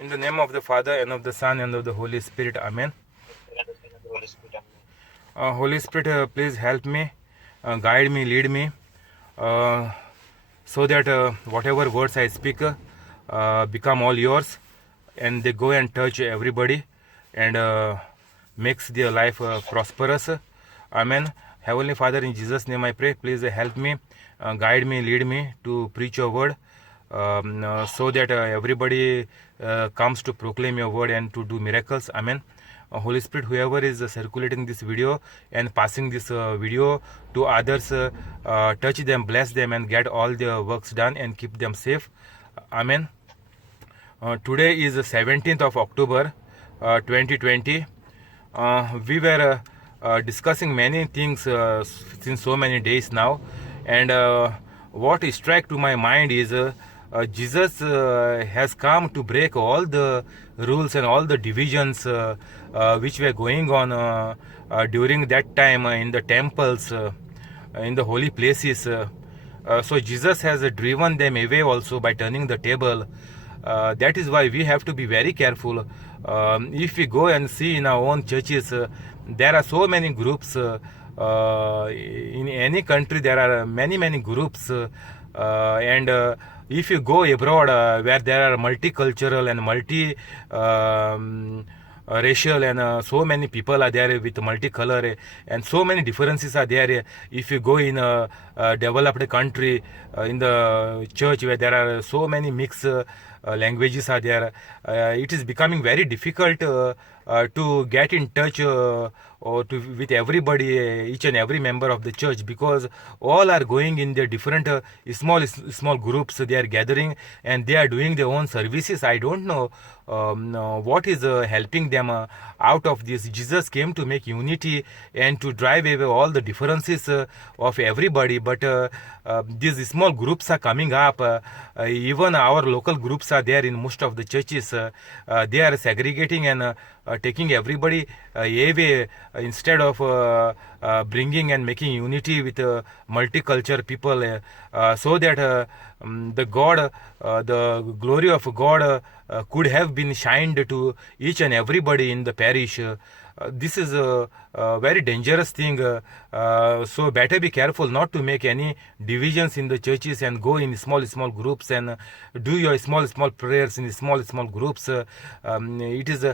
In the name of the Father, and of the Son, and of the Holy Spirit. Amen. Holy Spirit, please help me, guide me, lead me, uh, so that whatever words I speak become all yours, and they go and touch everybody, and makes their life prosperous. Amen. Heavenly Father, in Jesus' name I pray, please help me, guide me, lead me to preach your word, so that everybody comes to proclaim your word and to do miracles. Amen. Holy Spirit, whoever is circulating this video and passing this video to others, touch them, bless them, and get all their works done and keep them safe. Amen. Today is the 17th of October 2020. We were discussing many things since so many days now, and what struck to my mind is Jesus has come to break all the rules and all the divisions which were going on during that time in the temples, in the holy places. So Jesus has driven them away also by turning the table. That is why we have to be very careful. If we go and see in our own churches, there are so many groups. In any country, there are many groups, and if you go abroad where there are multicultural and racial and so many people are there with multicolor and so many differences are there. If you go in a developed country, in the church where there are so many mixed languages are there, it is becoming very difficult to get in touch or with everybody, each and every member of the church, because all are going in their different small groups. They are gathering and they are doing their own services. I don't know what is helping them out of this. Jesus came to make unity and to drive away all the differences of everybody, but these small groups are coming up. Even our local groups are there in most of the churches. They are segregating and taking everybody away instead of bringing and making unity with multicultural people, so that the glory of God could have been shined to each and everybody in the parish. This is a very dangerous thing, so better be careful not to make any divisions in the churches and go in small groups and do your small prayers in small groups. It is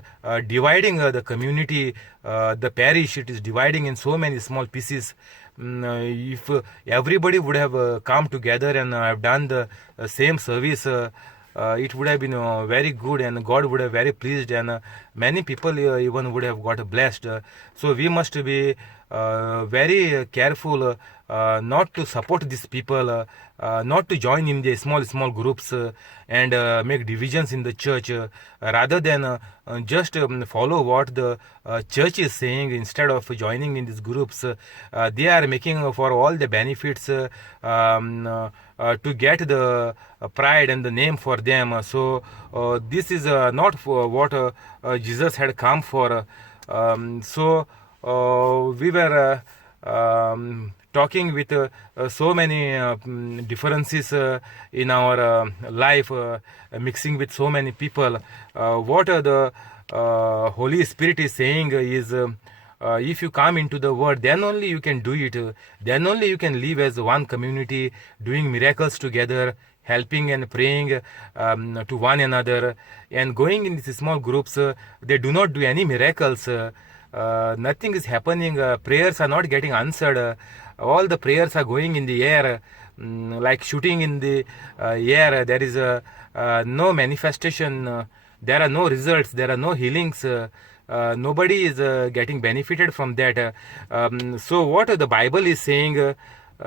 dividing the community, the parish. It is dividing in so many small pieces. If everybody would have come together and have done the same service, it would have been very good, and God would have very pleased, and many people even would have got blessed. So we must be very careful not to support these people, not to join in the small groups and make divisions in the church, rather than just follow what the church is saying. Instead of joining in these groups, they are making for all the benefits, to get the pride and the name for them. So this is not for what Jesus had come for. So we were talking with so many differences in our life, mixing with so many people. What the Holy Spirit is saying is, if you come into the word, then only you can do it. Then only you can live as one community, doing miracles together, helping and praying to one another, and going in these small groups. They do not do any miracles. Nothing is happening. Prayers are not getting answered. All the prayers are going in the air, like shooting in the air. There is no manifestation. There are no results. There are no healings. Nobody is getting benefited from that. So what the Bible is saying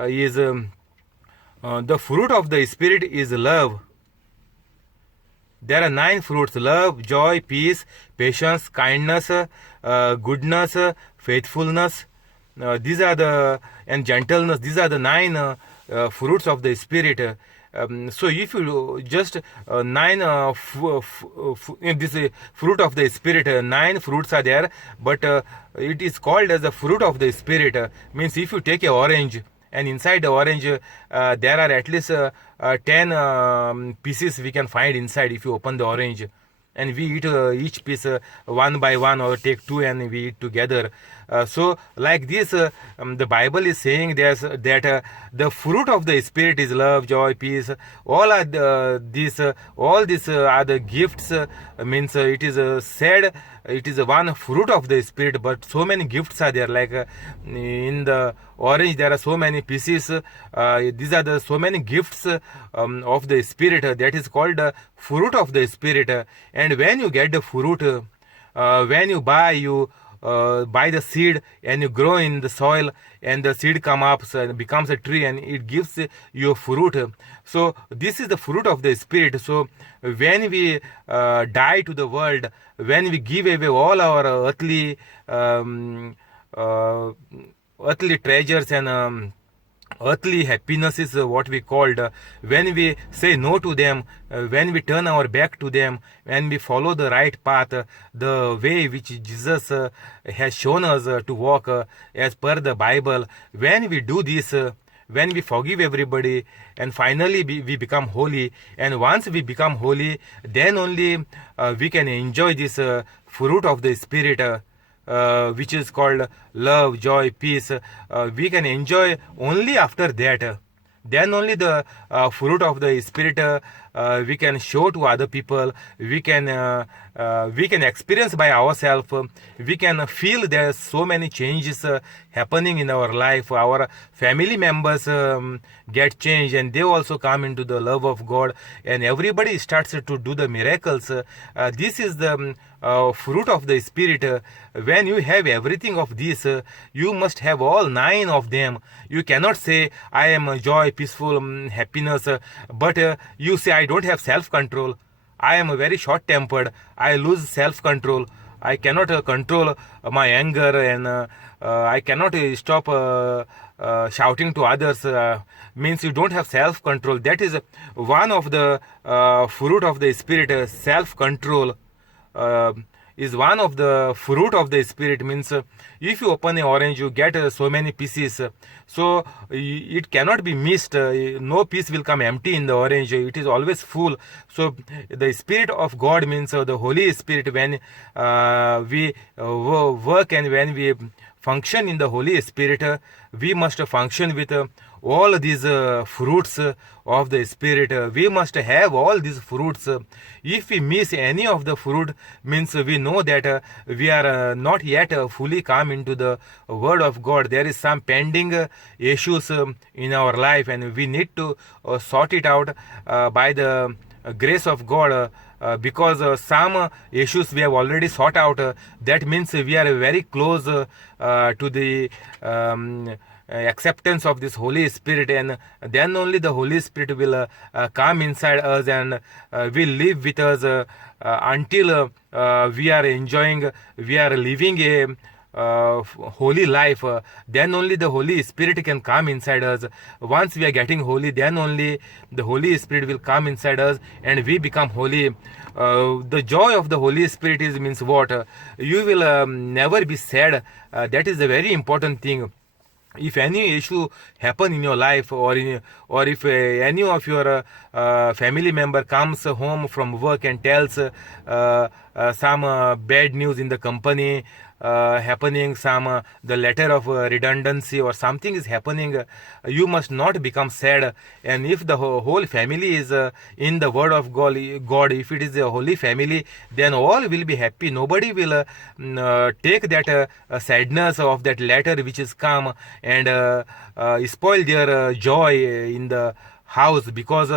is, the fruit of the Spirit is love. There are 9 fruits: love, joy, peace, patience, kindness, goodness, faithfulness. These are and gentleness. These are the 9 fruits of the Spirit. So if you just 9 this fruit of the Spirit, 9 fruits are there, but it is called as the fruit of the Spirit. Means if you take a orange, and inside the orange there are at least 10 pieces we can find inside if you open the orange. and we eat each piece one by one, or take two and we eat together. So like this, the Bible is saying that the fruit of the Spirit is love, joy, peace. All are all these are the gifts. Means it is said it is one fruit of the Spirit, but so many gifts are there. Like in the orange, there are so many pieces. These are the so many gifts of the Spirit. That is called fruit of the Spirit. And when you get the fruit, when you buy the seed and you grow in the soil, and the seed come up, so it becomes a tree and it gives you fruit. So this is the fruit of the Spirit. So when we die to the world, when we give away all our earthly treasures and earthly happiness is what we called, when we say no to them, when we turn our back to them, when we follow the right path, the way which Jesus has shown us to walk as per the Bible, when we do this, when we forgive everybody, and finally we become holy, and once we become holy, then only we can enjoy this fruit of the Spirit, which is called love, joy, peace. We can enjoy only after that. Then only the fruit of the Spirit we can show to other people. We can experience by ourselves. We can feel there's so many changes happening in our life. Our family members get changed, and they also come into the love of God, and everybody starts to do the miracles. This is the fruit of the Spirit. When you have everything of this, you must have all 9 of them. You cannot say I am joy, peaceful, happiness, but you say I don't have self-control. I am very short-tempered. I lose self-control. I cannot control my anger, and I cannot stop shouting to others. Means you don't have self-control. That is one of the fruit of the Spirit. Self-control is one of the fruit of the Spirit. Means if you open an orange, you get so many pieces, so it cannot be missed. No piece will come empty in the orange. It is always full. So the Spirit of God means the Holy Spirit. When we work and when we function in the Holy Spirit, we must function with all these fruits of the Spirit. We must have all these fruits. If we miss any of the fruit, means we know that we are not yet fully come into the Word of God. There is some pending issues in our life, and we need to sort it out by the grace of God. Because some issues we have already sought out, that means we are very close to the acceptance of this Holy Spirit, and then only the Holy Spirit will come inside us and will live with us until we are enjoying, we are living a holy life. Then only the Holy Spirit can come inside us. Once we are getting holy, then only the Holy Spirit will come inside us and we become holy. The joy of the Holy Spirit is means what? You will never be sad. That is a very important thing. If any issue happen in your life, or if any of your family member comes home from work and tells some bad news in the company happening, some the letter of redundancy or something is happening, you must not become sad. And if the whole family is in the Word of God, if it is a holy family, then all will be happy. Nobody will take that sadness of that letter which is come and spoil their joy in the house. Because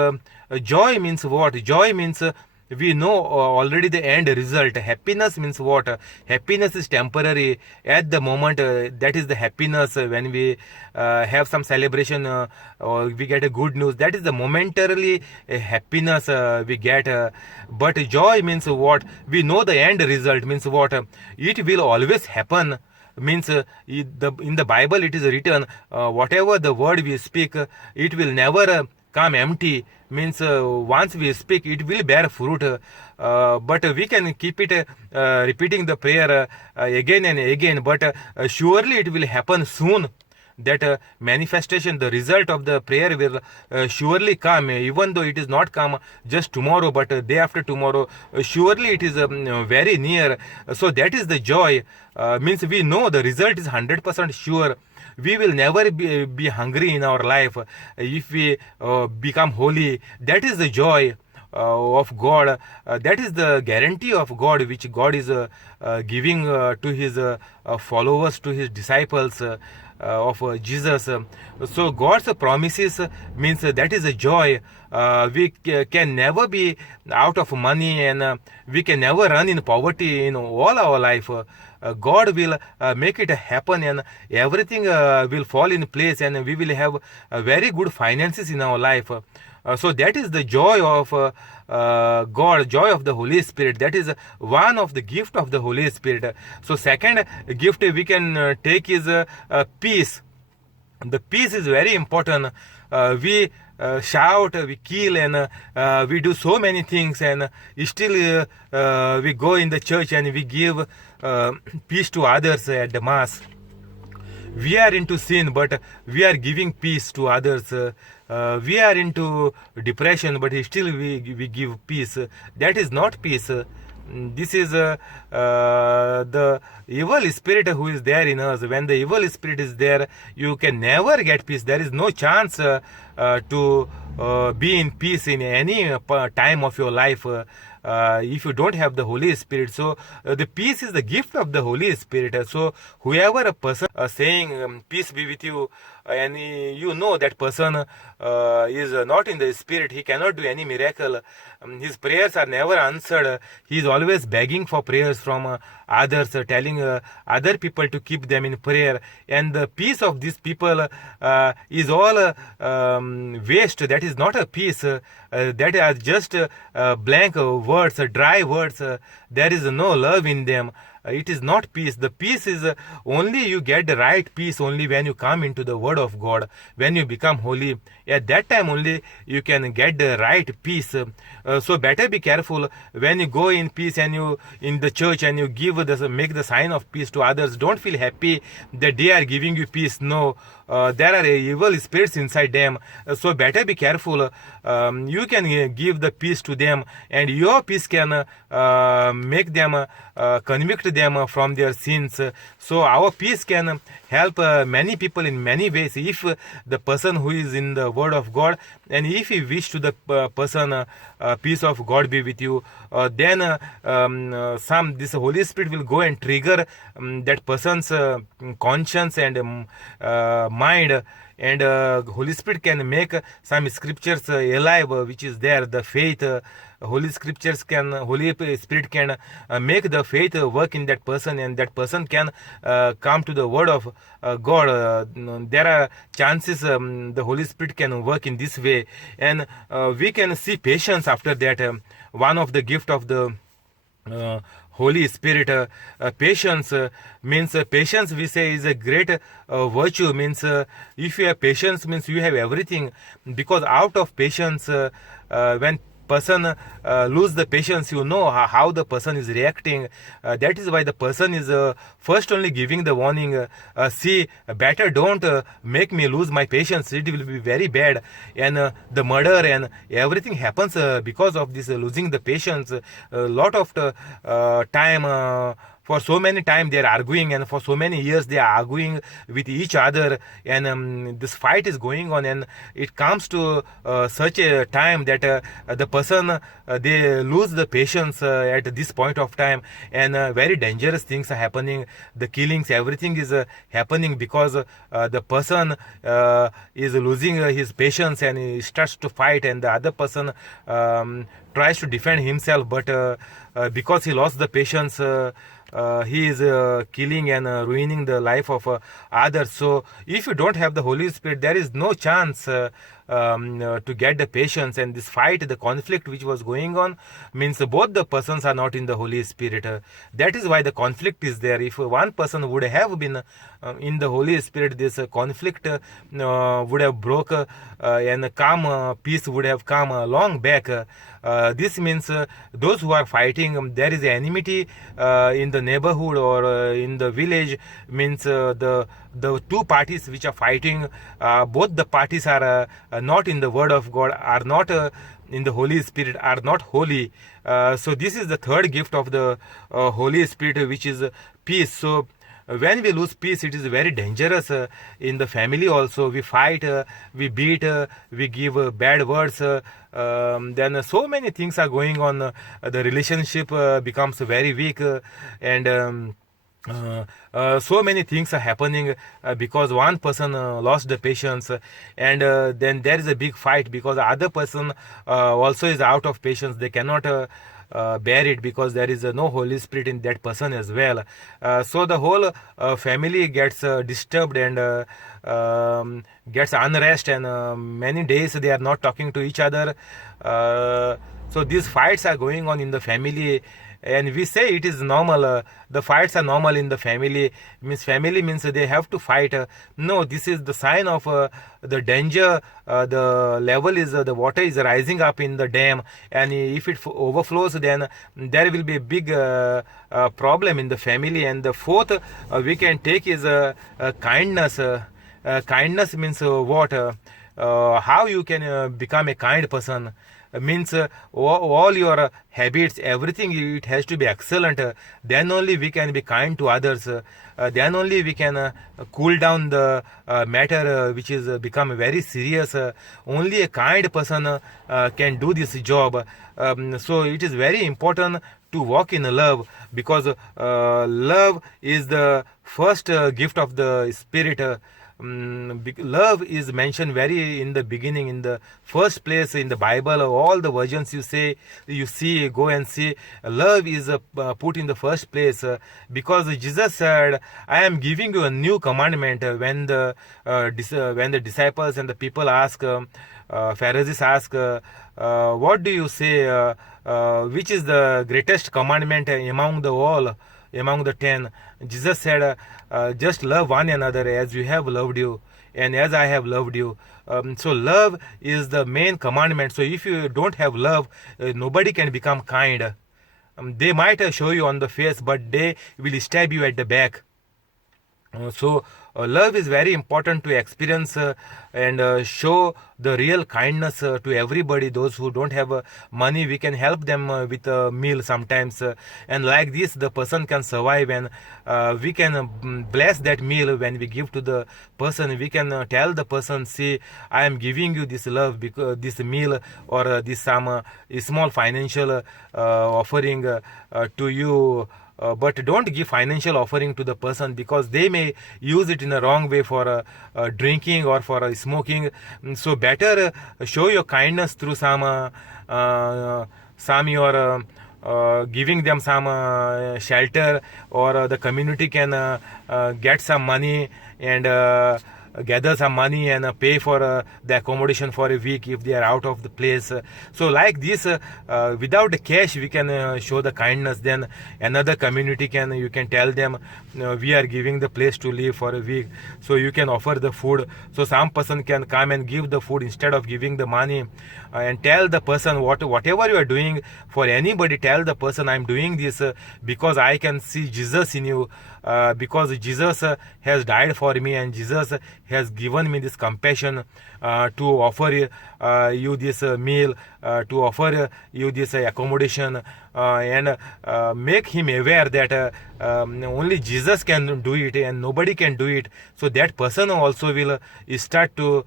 joy means what? Joy means we know already the end result. Happiness means what? Happiness is temporary at the moment. That is the happiness when we have some celebration or we get a good news. That is the momentarily happiness we get. But joy means what? We know the end result. Means what? It will always happen. Means in the Bible it is written, whatever the word we speak, it will never come empty. Means once we speak, it will bear fruit. But we can keep it repeating the prayer again and again. But surely it will happen soon. that manifestation, the result of the prayer will surely come, even though it is not come just tomorrow, but day after tomorrow. Surely it is very near. So that is the joy. Means we know the result is 100% sure. We will never be hungry in our life if we become holy. That is the joy of God. That is the guarantee of God, which God is giving to his followers, to his disciples of Jesus. So God's promises means that is a joy. We can never be out of money, and we can never run in poverty in all our life. God will make it happen, and everything will fall in place, and we will have very good finances in our life. So that is the joy of God, joy of the Holy Spirit. That is one of the gift of the Holy Spirit. So second gift we can take is peace. The peace is very important. We shout, we kill, and we do so many things, and still we go in the church and we give peace to others at the mass. We are into sin, but we are giving peace to others. We are into depression, but still we give peace. That is not peace. This is the evil spirit who is there in us. When the evil spirit is there, you can never get peace. There is no chance to be in peace in any time of your life. If you don't have the Holy Spirit. So the peace is the gift of the Holy Spirit. So whoever a person saying peace be with you, and you know that person is not in the Spirit, he cannot do any miracle. His prayers are never answered. He is always begging for prayers from others, telling other people to keep them in prayer, and the peace of these people is all waste. That is not a peace. That are just blank words, dry words. There is no love in them. It is not peace. The peace is only you get the right peace only when you come into the Word of God, when you become holy. At that time only you can get the right peace. So better be careful when you go in peace and you in the church and you make the sign of peace to others. Don't feel happy that they are giving you peace. No, there are evil spirits inside them. So better be careful. You can give the peace to them, and your peace can make them convict them from their sins. So our peace can help many people in many ways. If the person who is in the Word of God, and if you wish to the person peace of God be with you, then this Holy Spirit will go and trigger that person's conscience and mind, and Holy Spirit can make some scriptures alive, which is there, the faith. Holy Spirit can make the faith work in that person, and that person can come to the Word of God. There are chances the Holy Spirit can work in this way, and we can see patience after that. One of the gift of the Holy Spirit. Patience means patience we say is a great virtue. Means if you have patience, means you have everything, because out of patience, when person lose the patience, you know how the person is reacting. That is why the person is first only giving the warning, see, better don't make me lose my patience, it will be very bad. And the murder and everything happens because of this losing the patience. A lot of time, for so many time they are arguing, and for so many years they are arguing with each other, and this fight is going on, and it comes to such a time that the person they lose the patience at this point of time, and very dangerous things are happening. The killings, everything is happening because the person is losing his patience, and he starts to fight, and the other person tries to defend himself, but because he lost the patience, he is killing and ruining the life of others. So if you don't have the Holy Spirit, there is no chance to get the patience. And this fight, the conflict which was going on, means both the persons are not in the Holy Spirit. That is why the conflict is there. If one person would have been in the Holy Spirit, this conflict would have broke and calm peace would have come long back. This means those who are fighting, there is enmity in the neighborhood or in the village, means the two parties which are fighting, both the parties are not in the Word of God, are not in the Holy Spirit, are not holy. So this is the third gift of the Holy Spirit, which is peace. So when we lose peace, it is very dangerous. In the family also, we fight, we beat, we give bad words, then so many things are going on. The relationship becomes very weak, and so many things are happening because one person lost the patience, and then there is a big fight because the other person also is out of patience. They cannot bear it because there is no Holy Spirit in that person as well. So the whole family gets disturbed and gets unrest, and many days they are not talking to each other. So these fights are going on in the family, and we say it is normal. The fights are normal in the family. Means family means they have to fight. No, this is the sign of the danger. The level is the water is rising up in the dam, and if it overflows, then there will be a big problem in the family. And the fourth we can take is kindness. Kindness means what? How you can become a kind person. Means all your habits, everything, it has to be excellent. Then only we can be kind to others. Then only we can cool down the matter which is become very serious. Only a kind person can do this job. So it is very important to walk in love, because love is the first gift of the Spirit. Love is mentioned very in the beginning, in the first place in the Bible. All the versions you see, go and see, love is put in the first place, because Jesus said, I am giving you a new commandment. When the disciples and the people ask, Pharisees ask, what do you say, which is the greatest commandment among the all, among the 10? Jesus said, just love one another as you have loved you, and as I have loved you. So love is the main commandment. So if you don't have love, nobody can become kind. They might show you on the face, but they will stab you at the back. So love is very important to experience and show the real kindness to everybody. Those who don't have money, we can help them with a meal sometimes, and like this the person can survive, and we can bless that meal. When we give to the person, we can tell the person, see, I am giving you this love, because this meal or this some small financial offering to you. But don't give financial offering to the person, because they may use it in a wrong way for drinking or for smoking. So better show your kindness through some your giving them some shelter, or the community can get some money and gather some money and pay for the accommodation for a week if they are out of the place. So like this, without the cash, we can show the kindness. Then another community you can tell them, we are giving the place to live for a week, so you can offer the food. So some person can come and give the food instead of giving the money, and tell the person, whatever you are doing for anybody, tell the person, I am doing this because I can see Jesus in you, because Jesus has died for me, and Jesus has given me this compassion to offer you this meal, to offer you this accommodation, and make him aware that only Jesus can do it and nobody can do it. So that person also will start to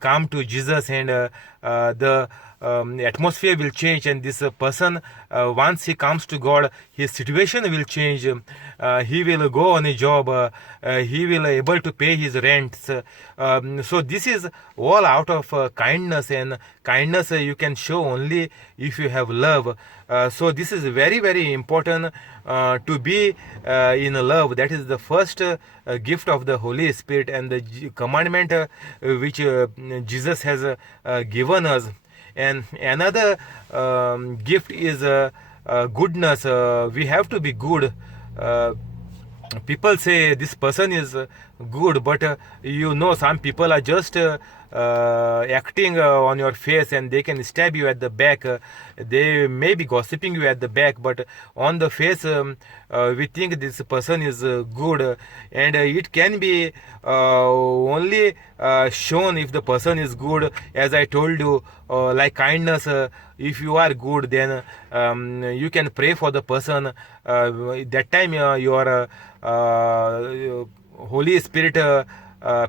come to Jesus, and the atmosphere will change, and this person, once he comes to God, his situation will change. He will go on a job, he will able to pay his rents. So this is all out of kindness, and kindness you can show only if you have love. So this is very, very important to be in love. That is the first gift of the Holy Spirit, and the commandment which Jesus has given us. And another gift is goodness. We have to be good. People say this person is good, but some people are just acting on your face, and they can stab you at the back. They may be gossiping you at the back, but on the face we think this person is good, and it can be only shown if the person is good. As I told you, like kindness, if you are good, then you can pray for the person. That time your Holy Spirit,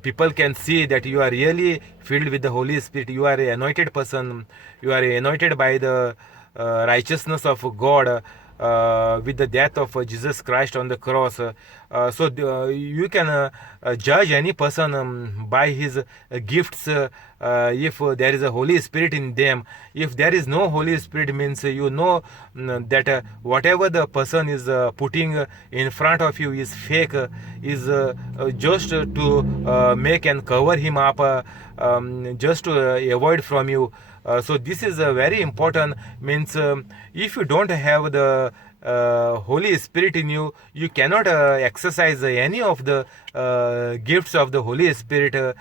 people can see that you are really filled with the Holy Spirit. You are an anointed person. You are anointed by the righteousness of God, with the death of Jesus Christ on the cross. So you can judge any person by his gifts, if there is a Holy Spirit in them. If there is no Holy Spirit, means that whatever the person is putting in front of you is fake, is just to make and cover him up, just to avoid from you. So this is very important. Means if you don't have the Holy Spirit in you, you cannot exercise any of the gifts of the Holy Spirit,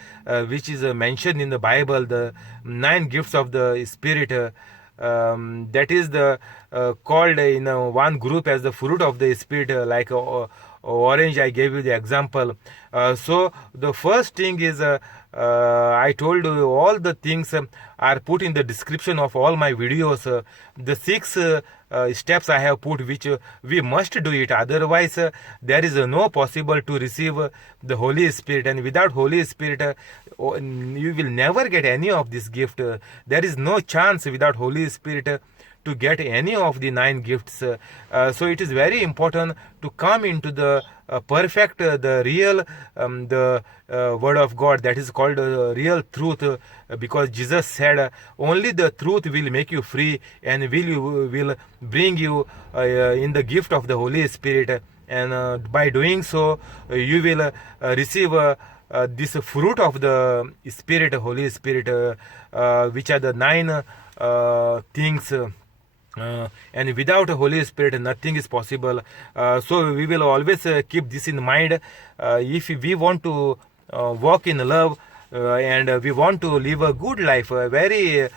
which is mentioned in the Bible, the 9 gifts of the Spirit. That is the called in one group as the fruit of the Spirit, like orange. I gave you the example. So the first thing is, I told you all the things are put in the description of all my videos. The 6 steps I have put, which we must do it. Otherwise, there is no possible to receive the Holy Spirit. And without Holy Spirit, you will never get any of this gift. There is no chance without Holy Spirit to get any of the 9 gifts. So it is very important to come into the perfect, the real, the word of God, that is called real truth, because Jesus said only the truth will make you free and will bring you in the gift of the Holy Spirit. And by doing so, you will receive this fruit of the Spirit, Holy Spirit, which are the 9 things. And without a Holy Spirit, nothing is possible. So we will always keep this in mind. If we want to walk in love, and we want to live a good life, a very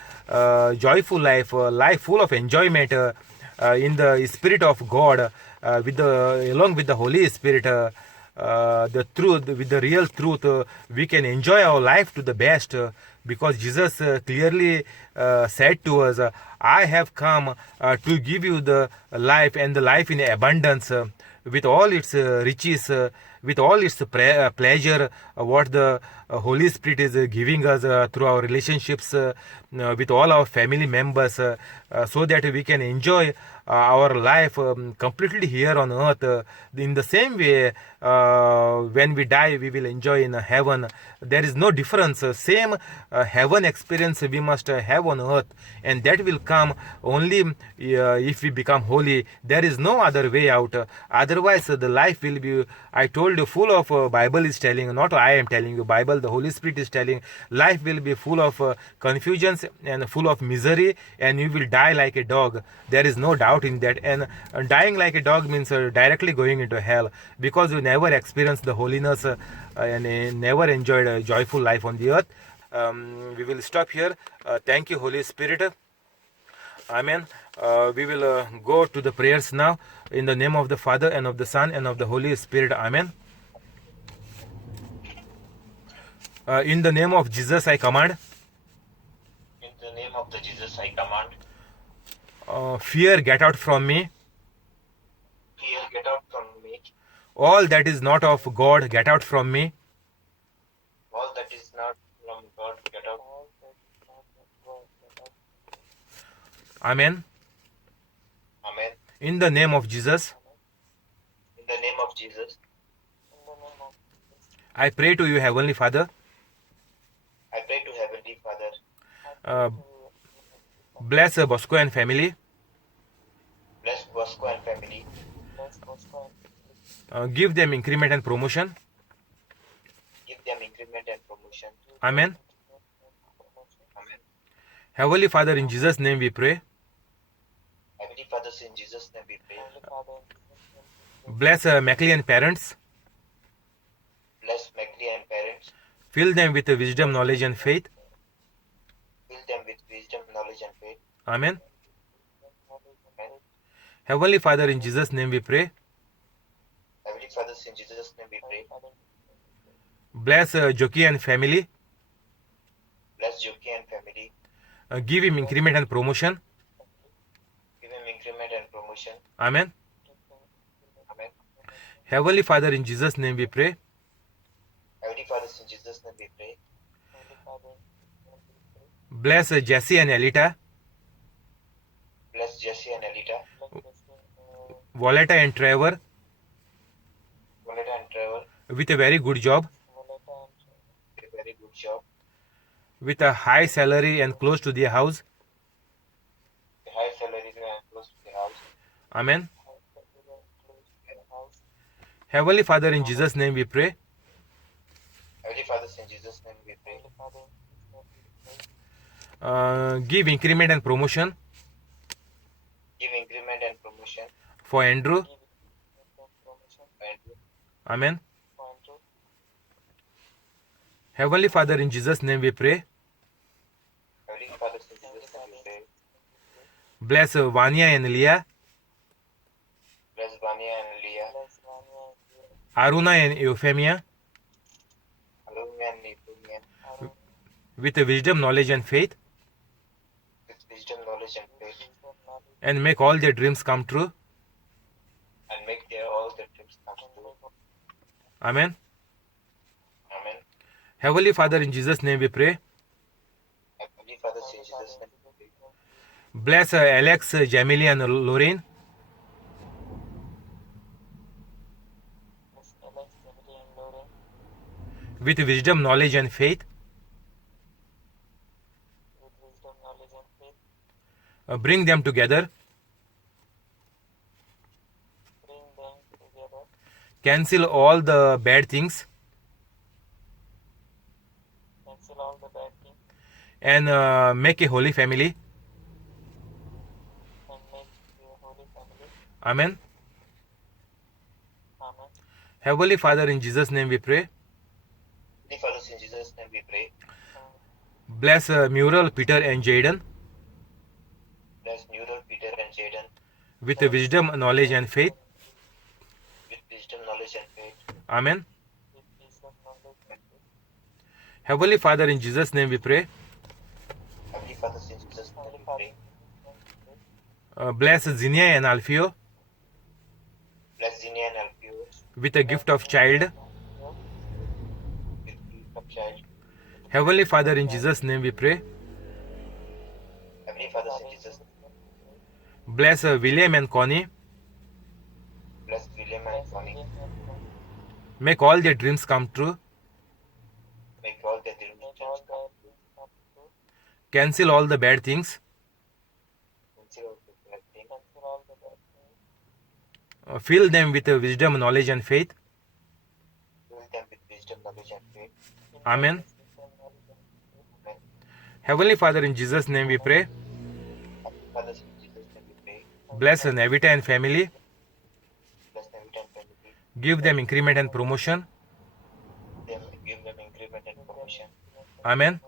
joyful life, a life full of enjoyment in the Spirit of God, along with the Holy Spirit, the truth, with the real truth, we can enjoy our life to the best, because Jesus clearly said to us, I have come to give you the life, and the life in abundance, with all its riches, with all its pleasure, what the Holy Spirit is giving us through our relationships with all our family members, so that we can enjoy our life completely here on earth. In the same way, when we die, we will enjoy in heaven. There is no difference. Same heaven experience we must have on earth, and that will come only if we become holy. There is no other way out. Otherwise, the life will be, I told you, full of Bible is telling, not I am telling you, Bible, the Holy Spirit is telling, life will be full of confusions and full of misery, and you will die like a dog. There is no doubt in that. And dying like a dog means directly going into hell, because you never experienced the holiness and never enjoyed a joyful life on the earth. We will stop here. Thank you, Holy Spirit. Amen. We will go to the prayers now, in the name of the Father, and of the Son, and of the Holy Spirit. Amen. In the name of Jesus, I command. In the name of the Jesus, I command. Fear, get out from me. Fear, get out from me. All that is not of God, get out from me. All that is not from God, get out. Amen. Amen. In the name of Jesus, In the name of Jesus, I pray to you, Heavenly Father. I pray to Heavenly Father. Bless Bosco and family. Bless Bosco and family. Give them increment and promotion. Give them increment and promotion. Amen. Amen. Heavenly Father, in Jesus' name we pray. Heavenly Father, in Jesus' name we pray. Bless McLean parents. Bless Mackley and parents. Fill them with wisdom, knowledge, and faith. Fill them with wisdom, knowledge, and faith. Amen. Amen. Heavenly Father, in Jesus' name we pray. Heavenly Father, in Jesus' name we pray. Bless Joki and family. Bless Joki and family. Give him increment and promotion. Give him increment and promotion. Amen. Amen. Heavenly Father, in Jesus' name we pray. Heavenly Father, in Jesus' name we pray. Bless Jesse and Elita. Bless Jesse and Elita. Voleta and Trevor Vonetta and Trevor. with a very good job, A very good job. with a high salary and close to their house. A high salary and close to the house. Amen. Heavenly Father, in Jesus' name we pray. Heavenly Father, in Jesus' name we pray. Give increment and promotion Give increment and promotion. for Andrew. And Amen. Heavenly Father, in Jesus' name we pray. Heavenly Father, in Jesus' name we pray. Bless Vanya and Leah, Bless Vanya and Leah. Aruna and Euphemia Alumni and Euphemia. with wisdom, knowledge, and faith, With wisdom, knowledge, and faith. and make all their dreams come true. And make their all the dreams come true. Amen. Amen. Heavenly Father, in Jesus' name we pray. Heavenly Father, in Jesus' name we pray. Bless Alex, Jamily, and Lorraine with wisdom, knowledge, and faith. Bring them together. Cancel all the bad things and make a holy family. Amen. Heavenly Father, in Jesus' name we pray. Heavenly Father, in Jesus' name we pray. Bless Mural, Peter, and Jaden Bless Neural, Peter, and Jaden. with wisdom, knowledge, and faith. With wisdom, knowledge, and faith. Amen. Heavenly Father, in Jesus' name we pray. Heavenly Father, in Jesus' name we pray. Bless Zinnia and Alfio Bless Zinia and Alfio with a gift of child. with gift of child. Heavenly Father, in Jesus' name we pray. Heavenly Father, in Jesus' name. Bless William and Connie. Bless William and Connie. Make all their dreams come true. Make all their dreams come true. Cancel all the bad things. Cancel all the bad things. Fill them with wisdom, knowledge, and faith. Fill them with wisdom, knowledge, and faith. Amen. Amen. Heavenly Father, in Jesus' name we pray. Father, in Jesus' name we pray. Bless Navita and family. Bless them with and family. Give them increment and promotion. Give them increment and promotion. Amen.